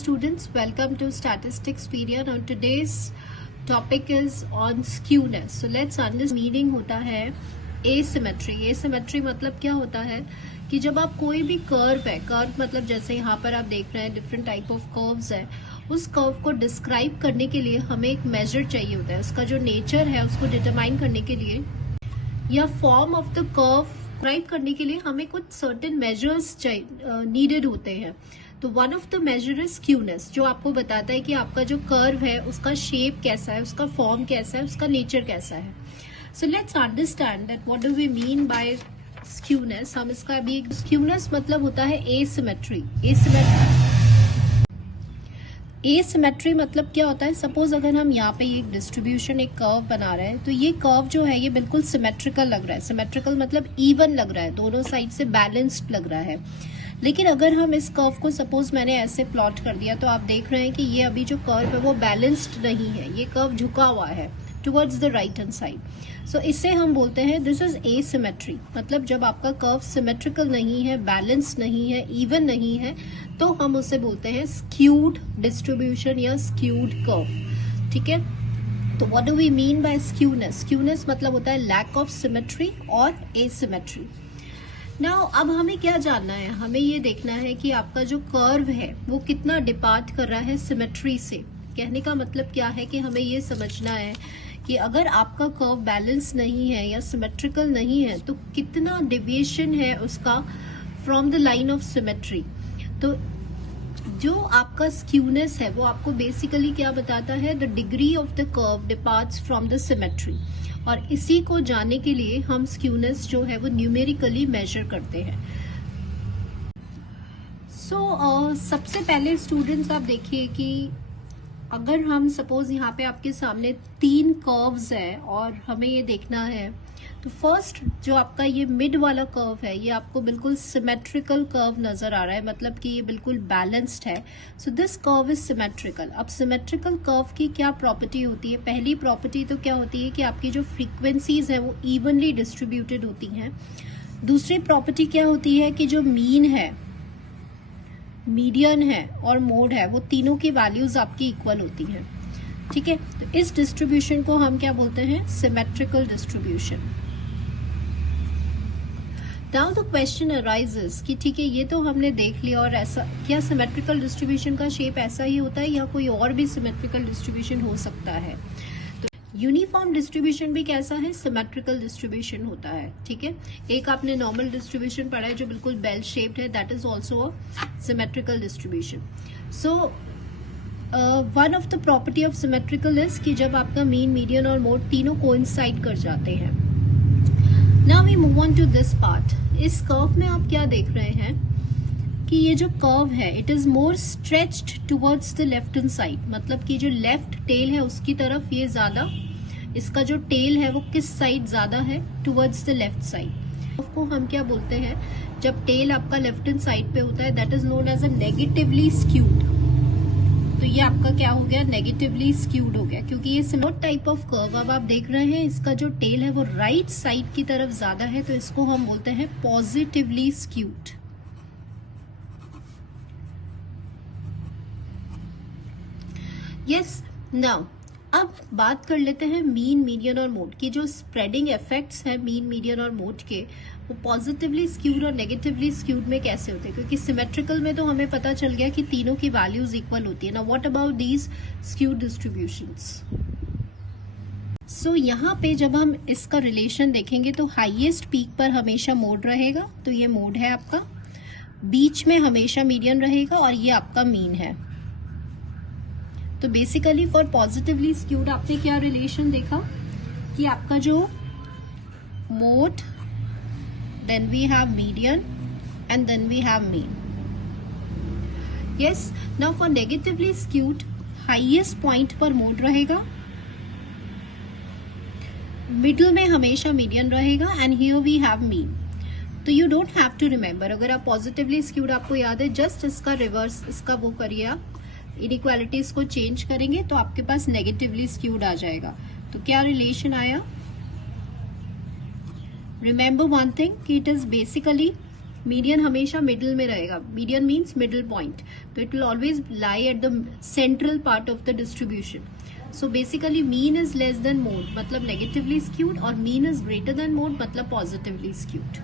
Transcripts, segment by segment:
students, welcome to Statistics period. Now today's topic is on skewness. So let's understand meaning होता है asymmetry. Asymmetry मतलब क्या होता है कि जब आप कोई भी कर्व है, कर्व मतलब जैसे यहाँ पर आप देख रहे हैं डिफरेंट टाइप ऑफ कर्व्स है, उस कर्व को डिस्क्राइब करने के लिए हमें एक मेजर चाहिए होता है. उसका जो नेचर है उसको डिटरमाइन करने के लिए या form of the curve describe करने के लिए हमें कुछ सर्टेन मेजर्स नीडेड होते हैं. तो one of the major is skewness, जो आपको बताता है कि आपका जो कर्व है उसका शेप कैसा है, उसका फॉर्म कैसा है, उसका नेचर कैसा है. So let's understand that what do we mean by skewness. हम इसका अभी स्क्यूनेस मतलब होता है एसिमेट्री. एसिमेट्री मतलब क्या होता है, सपोज अगर हम यहाँ पे एक डिस्ट्रीब्यूशन एक कर्व बना रहे हैं तो ये कर्व जो है ये बिल्कुल सिमेट्रिकल लग रहा है. सिमेट्रिकल मतलब इवन लग रहा है, दोनों साइड से बैलेंस्ड लग रहा है. लेकिन अगर हम इस कर्व को सपोज मैंने ऐसे प्लॉट कर दिया तो आप देख रहे हैं कि ये अभी जो कर्व है वो बैलेंस्ड नहीं है, ये कर्व झुका हुआ है towards the right hand side. So इससे हम बोलते हैं दिस इज एसिमेट्री. मतलब जब आपका कर्व सिमेट्रिकल नहीं है, बैलेंस्ड नहीं है, इवन नहीं है, तो हम उसे बोलते हैं स्क्यूड डिस्ट्रीब्यूशन या स्क्यूड कर्व. ठीक है, तो what do we mean by skewness. Skewness मतलब होता है लैक ऑफ सिमेट्री और एसिमेट्री. नाउ अब हमें क्या जानना है, हमें ये देखना है कि आपका जो कर्व है वो कितना डिपार्ट कर रहा है सिमेट्री से. कहने का मतलब क्या है कि हमें ये समझना है कि अगर आपका कर्व बैलेंस नहीं है या सिमेट्रिकल नहीं है तो कितना डेविएशन है उसका from the line of symmetry. तो जो आपका स्क्यूनेस है वो आपको बेसिकली क्या बताता है, the degree of the curve departs from the symmetry. और इसी को जानने के लिए हम स्क्यूनेस जो है वो न्यूमेरिकली मेजर करते हैं. सबसे पहले स्टूडेंट्स आप देखिए कि अगर हम सपोज यहाँ पे आपके सामने 3 कर्व्स है और हमें ये देखना है, तो फर्स्ट जो आपका ये मिड वाला कर्व है ये आपको बिल्कुल सिमेट्रिकल कर्व नजर आ रहा है, मतलब कि ये बिल्कुल बैलेंस्ड है. So this curve is symmetrical. अब सिमेट्रिकल कर्व की क्या प्रॉपर्टी होती है, पहली प्रॉपर्टी तो क्या होती है कि आपकी जो फ्रीक्वेंसीज है वो इवनली डिस्ट्रीब्यूटेड होती हैं. दूसरी प्रॉपर्टी क्या होती है कि जो मीन है, मीडियन है और मोड है, वो तीनों की वैल्यूज आपकी इक्वल होती हैं. ठीक है, तो इस डिस्ट्रीब्यूशन को हम क्या बोलते हैं, symmetrical distribution. Now the question arises कि ठीक है ये तो हमने देख लिया, और ऐसा क्या सिमेट्रिकल डिस्ट्रीब्यूशन का शेप ऐसा ही होता है या कोई और भी सिमेट्रिकल डिस्ट्रीब्यूशन हो सकता है. तो यूनिफॉर्म डिस्ट्रीब्यूशन भी कैसा है, सिमेट्रिकल डिस्ट्रीब्यूशन होता है. ठीक है, एक आपने नॉर्मल डिस्ट्रीब्यूशन पढ़ा है जो बिल्कुल बेल शेप्ड है, that is also a symmetrical distribution. So one of the property of symmetrical is कि जब आपका मीन, मीडियन और मोड तीनों कोइंसाइड कर जाते हैं. Now we move on to this part. इस कर्व में आप क्या देख रहे हैं कि ये जो कर्व है it is more stretched towards the left hand side. मतलब कि जो लेफ्ट टेल है उसकी तरफ ये ज्यादा, इसका जो टेल है वो किस साइड ज्यादा है, टुवर्ड्स द लेफ्ट साइड. को हम क्या बोलते हैं, जब टेल आपका लेफ्ट हैंड साइड पे होता है that is known as a negatively skewed. तो ये आपका क्या हो गया, नेगेटिवली स्क्यूड हो गया, क्योंकि ये सिमिलर टाइप ऑफ कर्व. अब आप देख रहे हैं इसका जो टेल है वो राइट साइड की तरफ ज्यादा है, तो इसको हम बोलते हैं पॉजिटिवली स्क्यूड. यस, नाउ अब बात कर लेते हैं मीन, मीडियन और मोड की. जो स्प्रेडिंग इफेक्ट्स हैं मीन, मीडियन और मोड के, वो पॉजिटिवली स्क्यूड और नेगेटिवली स्क्यूड में कैसे होते हैं, क्योंकि सिमेट्रिकल में तो हमें पता चल गया कि तीनों की वैल्यूज इक्वल होती है. ना what about these skewed distributions. So यहाँ पे जब हम इसका रिलेशन देखेंगे तो हाईएस्ट पीक पर हमेशा मोड रहेगा, तो ये मोड है आपका. बीच में हमेशा मीडियन रहेगा और ये आपका मीन है. तो बेसिकली फॉर पॉजिटिवली स्क्यूड आपने क्या रिलेशन देखा कि आपका जो mode, then we have median and then we have mean. Yes, now for negatively skewed highest point पर mode रहेगा, middle में हमेशा median रहेगा and here we have mean. तो you don't have to remember. अगर आप positively skewed आपको याद है, just इसका reverse, इसका वो करिए, आप inequalities को change करेंगे तो आपके पास negatively skewed आ जाएगा. तो क्या relation आया, remember one thing कि it is basically मीडियन हमेशा मिडिल में रहेगा, मीडियन मीन्स मिडिल पॉइंट, तो it will always lie at the central part of the distribution. So basically mean is less than mode मतलब negatively skewed, और mean is greater than mode मतलब positively skewed.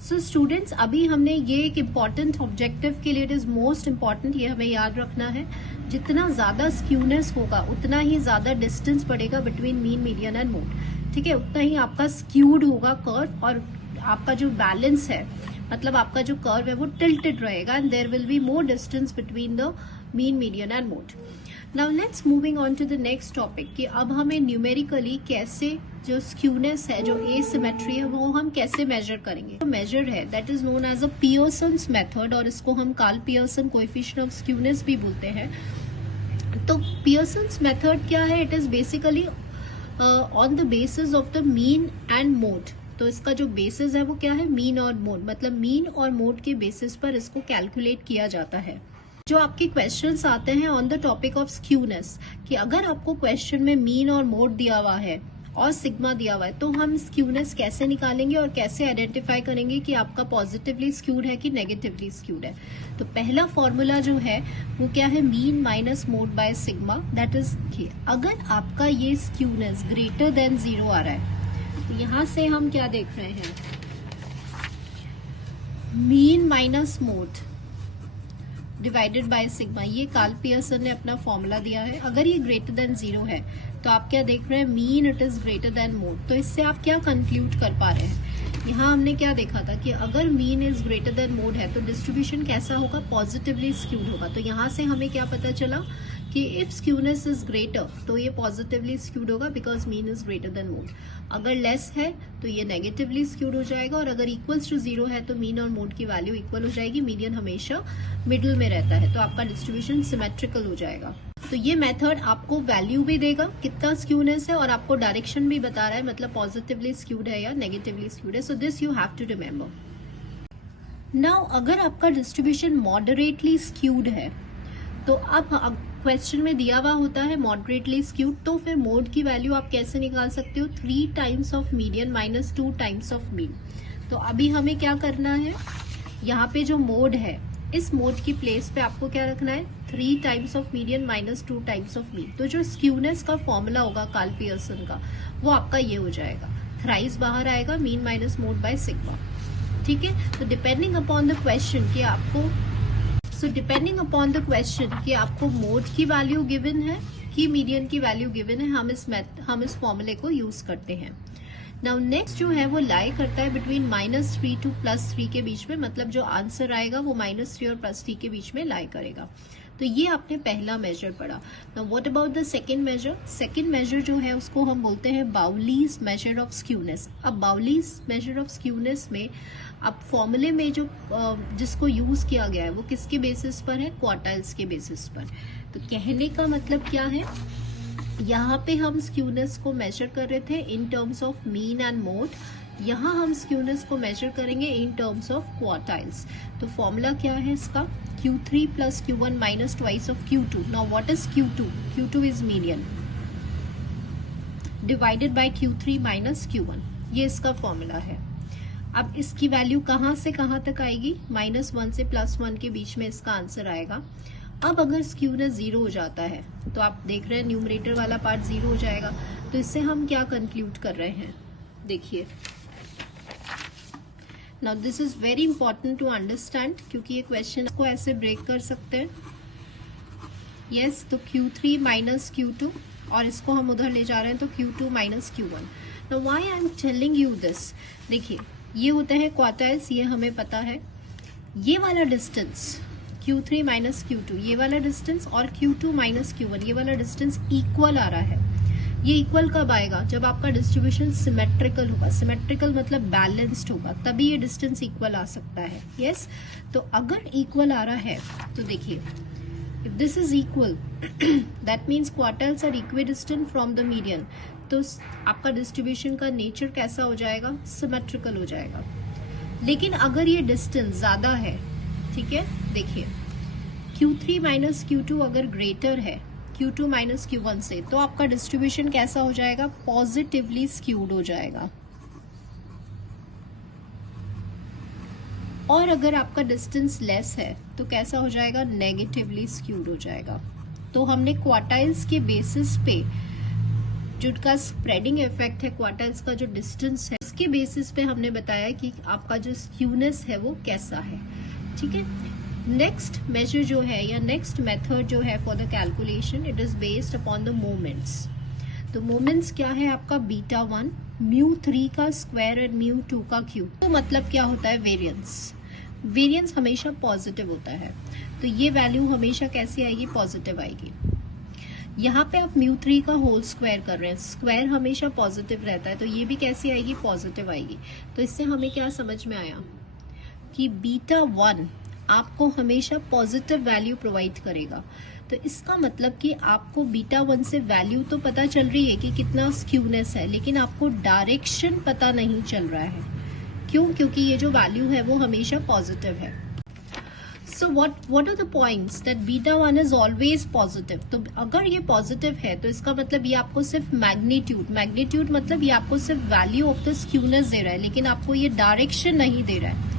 So students, अभी हमने ये एक important objective के लिए, it is most important, ये हमें याद रखना है. जितना ज्यादा स्क्यूनेस होगा उतना ही ज्यादा डिस्टेंस पड़ेगा between mean, median and mode. ठीक है, उतना ही आपका स्क्यूड होगा कर्व, और आपका जो बैलेंस है मतलब आपका जो कर्व है वो टिल्टेड रहेगा, and there will be more distance between the mean, median and mode. Now let's moving on to the next topic कि अब हमें न्यूमेरिकली कैसे जो स्क्यूनेस है, जो एसिमेट्री है, वो हम कैसे मेजर करेंगे. जो मेजर है that is known as a Pearson's method, और इसको हम Karl Pearson coefficient of skewness भी बोलते हैं. तो पियर्सन्स मेथड क्या है? It is basically on the basis of the mean and mode. तो इसका जो बेसिस है वो क्या है? मीन और मोड, मतलब मीन और मोड के बेसिस पर इसको कैलकुलेट किया जाता है. जो आपके क्वेश्चंस आते हैं on the topic of skewness, कि अगर आपको क्वेश्चन में मीन और मोड दिया हुआ है और सिग्मा दिया हुआ है, तो हम स्क्यूनेस कैसे निकालेंगे और कैसे आइडेंटिफाई करेंगे कि आपका पॉजिटिवली स्क्यूड है कि नेगेटिवली स्क्यूड है. तो पहला फॉर्मूला जो है वो क्या है? Mean minus mode by sigma. That is, अगर आपका ये स्क्यूनेस ग्रेटर देन 0 आ रहा है, तो यहां से हम क्या देख रहे हैं? Mean minus mode divided by sigma. ये कार्ल पियर्सन ने अपना फॉर्मूला दिया है. अगर ये ग्रेटर देन 0 है तो आप क्या देख रहे हैं? Mean it is greater than mode. तो इससे आप क्या कंक्लूड कर पा रहे हैं? यहाँ हमने क्या देखा था कि अगर mean is greater than mode है तो डिस्ट्रीब्यूशन कैसा होगा? पॉजिटिवली स्क्यूड होगा. तो यहाँ से हमें क्या पता चला कि इफ स्क्यूनेस इज ग्रेटर तो ये पॉजिटिवली स्क्यूड होगा because mean is greater than mode. अगर लेस है तो ये नेगेटिवली स्क्यूड हो जाएगा, और अगर इक्वल्स टू 0 है तो मीन और मोड की वैल्यू इक्वल हो जाएगी. मीडियन हमेशा मिडिल में रहता है, तो आपका डिस्ट्रीब्यूशन सिमेट्रिकल हो जाएगा. तो ये मेथड आपको वैल्यू भी देगा कितना स्क्यूनेस है, और आपको डायरेक्शन भी बता रहा है, मतलब पॉजिटिवली स्क्यूड है या नेगेटिवली स्क्यूड है. So this you have to remember. Now अगर आपका डिस्ट्रीब्यूशन मॉडरेटली स्क्यूड है, तो अब क्वेश्चन में दिया हुआ होता है मॉडरेटली स्क्यूड, तो फिर मोड की वैल्यू आप कैसे निकाल सकते हो? 3 times of median minus 2 times of mean. तो अभी हमें क्या करना है? यहाँ पे जो मोड है, इस मोड की प्लेस पे आपको क्या रखना है? 3 times of median minus 2 times of mean. तो जो स्क्यूनेस का फॉर्मूला होगा कार्ल पियर्सन का, वो आपका ये हो जाएगा. थ्राइस बाहर आएगा mean minus mode by sigma. ठीक है, तो डिपेंडिंग अपॉन द क्वेश्चन कि आपको डिपेंडिंग अपॉन द क्वेश्चन कि आपको मोड की वैल्यू गिवन है कि मीडियन की वैल्यू गिवन है, हम इस फॉर्मूले को यूज करते हैं. नाउ नेक्स्ट जो है वो लाई करता है बिटवीन -3 टू +3 के बीच में, मतलब जो आंसर आएगा वो -3 और +3 के बीच में लाई करेगा. तो ये आपने पहला मेजर पढ़ा. Now what about the second major? Second major जो है उसको हम बोलते हैं बाउलीज मेजर ऑफ स्क्यूनेस. अब बाउलीज मेजर ऑफ स्क्यूनेस में अब फॉर्मूले में जो जिसको यूज किया गया है वो किसके बेसिस पर है? क्वार्टाइल्स के बेसिस पर. तो कहने का मतलब क्या है? यहाँ पे हम स्क्यूनेस को मेजर कर रहे थे in terms of mean and mode, यहाँ हम स्क्यूनेस को मेजर करेंगे इन टर्म्स ऑफ क्वार्टाइल्स. तो फॉर्मूला क्या है इसका? Q3 plus Q1 minus twice of Q2. Now what is Q2? Q2 is median divided by Q3 minus Q1. ये इसका फॉर्मूला है. अब इसकी वैल्यू कहाँ से कहाँ तक आएगी? -1 से +1 के बीच में इसका आंसर आएगा. अब अगर स्क्यूनेस 0 हो जाता है तो आप देख रहे हैं न्यूमरेटर वाला पार्ट 0 हो जाएगा. तो इससे हम क्या कंक्लूड कर रहे हैं? देखिए, now this is very important to understand, क्योंकि ये क्वेश्चन को ऐसे ब्रेक कर सकते हैं. यस, तो Q3 माइनस Q2, और इसको हम उधर ले जा रहे हैं तो Q2 minus Q1. Now why I am telling you this? देखिए, ये होते हैं क्वार्टाइल्स, ये हमें पता है. ये वाला डिस्टेंस Q3 माइनस Q2, ये वाला डिस्टेंस, और Q2 माइनस Q1, ये वाला डिस्टेंस इक्वल आ रहा है. ये इक्वल कब आएगा? जब आपका डिस्ट्रीब्यूशन सिमेट्रिकल होगा. सिमेट्रिकल मतलब बैलेंस्ड होगा, तभी ये डिस्टेंस इक्वल आ सकता है. यस, तो अगर इक्वल आ रहा है तो देखिए, if this is equal that means quartiles are equidistant from the median. तो आपका डिस्ट्रीब्यूशन का नेचर कैसा हो जाएगा? सिमेट्रिकल हो जाएगा. लेकिन अगर ये डिस्टेंस ज्यादा है, ठीक है, देखिए Q3 माइनस Q2 अगर ग्रेटर है Q2 माइनस Q1 से, तो आपका डिस्ट्रीब्यूशन कैसा हो जाएगा? पॉजिटिवली स्क्यूड हो जाएगा. और अगर आपका डिस्टेंस लेस है तो कैसा हो जाएगा, नेगेटिवली स्क्यूड हो जाएगा। तो हमने क्वार्टाइल्स के बेसिस पे जिनका स्प्रेडिंग इफेक्ट है, क्वार्टाइल्स का जो डिस्टेंस है उसके बेसिस पे हमने बताया कि आपका जो स्क्यूनेस है वो कैसा है। ठीक है, नेक्स्ट मेजर जो है या नेक्स्ट मेथड जो है for the calculation, it is based upon the moments. तो मोमेंट्स क्या है आपका, बीटा 1 म्यू 3 का स्क्वायर एंड म्यू 2 का क्यूब। तो मतलब क्या होता है, वेरियंस। वेरियंस हमेशा पॉजिटिव होता है, तो ये वैल्यू हमेशा कैसी आएगी, पॉजिटिव आएगी। यहाँ पे आप म्यू 3 का होल स्क्वायर कर रहे हैं, स्क्वायर हमेशा पॉजिटिव रहता है, तो ये भी कैसी आएगी, पॉजिटिव आएगी। तो इससे हमें क्या समझ में आया कि बीटा 1 आपको हमेशा पॉजिटिव वैल्यू प्रोवाइड करेगा। तो इसका मतलब कि आपको बीटा 1 से वैल्यू तो पता चल रही है कि कितना स्क्यूनेस है, लेकिन आपको डायरेक्शन पता नहीं चल रहा है। क्यों, क्योंकि ये जो वैल्यू है वो हमेशा पॉजिटिव है। सो what are the points that beta 1 is always positive? तो अगर ये पॉजिटिव है तो इसका मतलब ये आपको सिर्फ मैग्नीट्यूड मतलब ये आपको सिर्फ वैल्यू ऑफ द स्क्यूनेस दे रहा है, लेकिन आपको ये डायरेक्शन नहीं दे रहा है।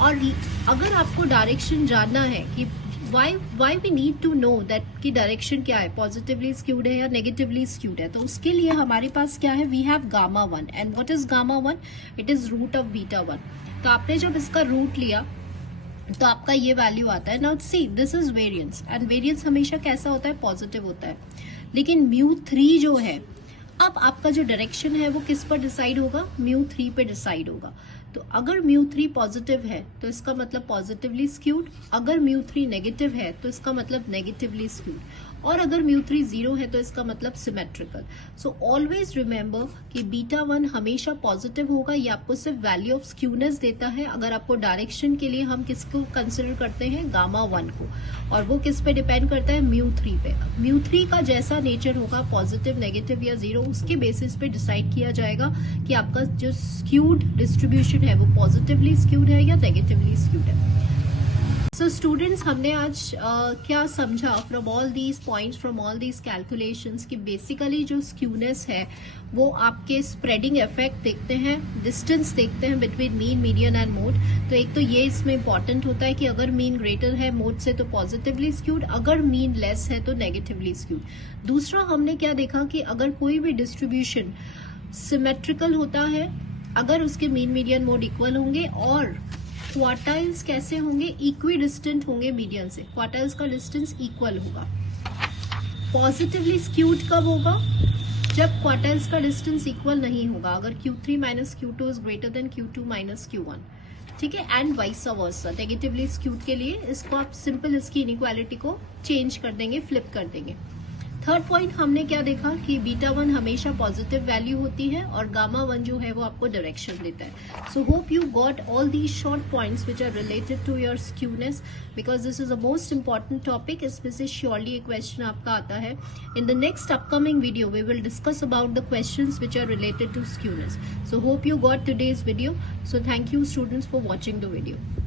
और अगर आपको डायरेक्शन जानना है कि why we need to know that कि डायरेक्शन क्या है, पॉजिटिवली स्क्यूड है या नेगेटिवली स्क्यूड है, तो उसके लिए हमारे पास क्या है, we have gamma 1 and what is gamma 1, it is root of beta 1। तो आपने जब इसका रूट लिया तो आपका ये वैल्यू आता है। Now see this is variance, and variance हमेशा कैसा होता है, पॉजिटिव होता है। लेकिन म्यू 3 जो है, अब आपका जो डायरेक्शन है वो किस पर डिसाइड होगा, म्यू 3 पे डिसाइड होगा। तो अगर म्यू 3 पॉजिटिव है तो इसका मतलब पॉजिटिवली स्क्यूड, अगर म्यू 3 नेगेटिव है तो इसका मतलब नेगेटिवली स्क्यूड, और अगर म्यू 3 0 है तो इसका मतलब सिमेट्रिकल। सो ऑलवेज रिमेंबर कि बीटा 1 हमेशा पॉजिटिव होगा, ये आपको सिर्फ वैल्यू ऑफ स्क्यूनेस देता है। अगर आपको डायरेक्शन के लिए हम किसको कंसिडर करते हैं, गामा 1 को, और वो किस पे डिपेंड करता है, म्यू 3 पे। म्यू 3 का जैसा नेचर होगा, पॉजिटिव, नेगेटिव या 0, उसके बेसिस पे डिसाइड किया जाएगा कि आपका जो स्क्यूड डिस्ट्रीब्यूशन है वो पॉजिटिवली स्क्यूड है या नेगेटिवली स्क्यूड है। सो स्टूडेंट्स, हमने आज क्या समझा from all these points, from all these calculations, कि बेसिकली जो स्क्यूनेस है वो आपके स्प्रेडिंग इफेक्ट देखते हैं, डिस्टेंस देखते हैं between mean, median and mode. तो एक तो ये इसमें इंपॉर्टेंट होता है कि अगर मीन ग्रेटर है मोड से तो पॉजिटिवली स्क्यूड, अगर मीन लेस है तो नेगेटिवली स्क्यूड। दूसरा हमने क्या देखा कि अगर कोई भी डिस्ट्रीब्यूशन सिमेट्रिकल होता है, अगर उसके मीन, मीडियन, मोड इक्वल होंगे, और क्वार्टाइल्स कैसे होंगे, इक्वी डिस्टेंट होंगे मीडियन से, क्वार्टाइल्स का डिस्टेंस इक्वल होगा। पॉजिटिवली स्क्यूड कब होगा, जब क्वार्टाइल्स का डिस्टेंस इक्वल नहीं होगा, अगर Q3 minus Q2 is greater than Q2 minus Q1। ठीक है, and vice versa. Negatively skewed के लिए इसको आप सिंपल इसकी इनइक्वालिटी को चेंज कर देंगे, फ्लिप कर देंगे। थर्ड पॉइंट हमने क्या देखा कि बीटा 1 हमेशा पॉजिटिव वैल्यू होती है और गामा 1 जो है वो आपको डायरेक्शन देता है। So hope you got all these short points which are related to your skewness, because this is a most important topic. इसमें से श्योरली एक क्वेश्चन आपका आता है। In the next upcoming video we will discuss about the questions which are related to skewness. So hope you got today's video. So thank you students for watching the video.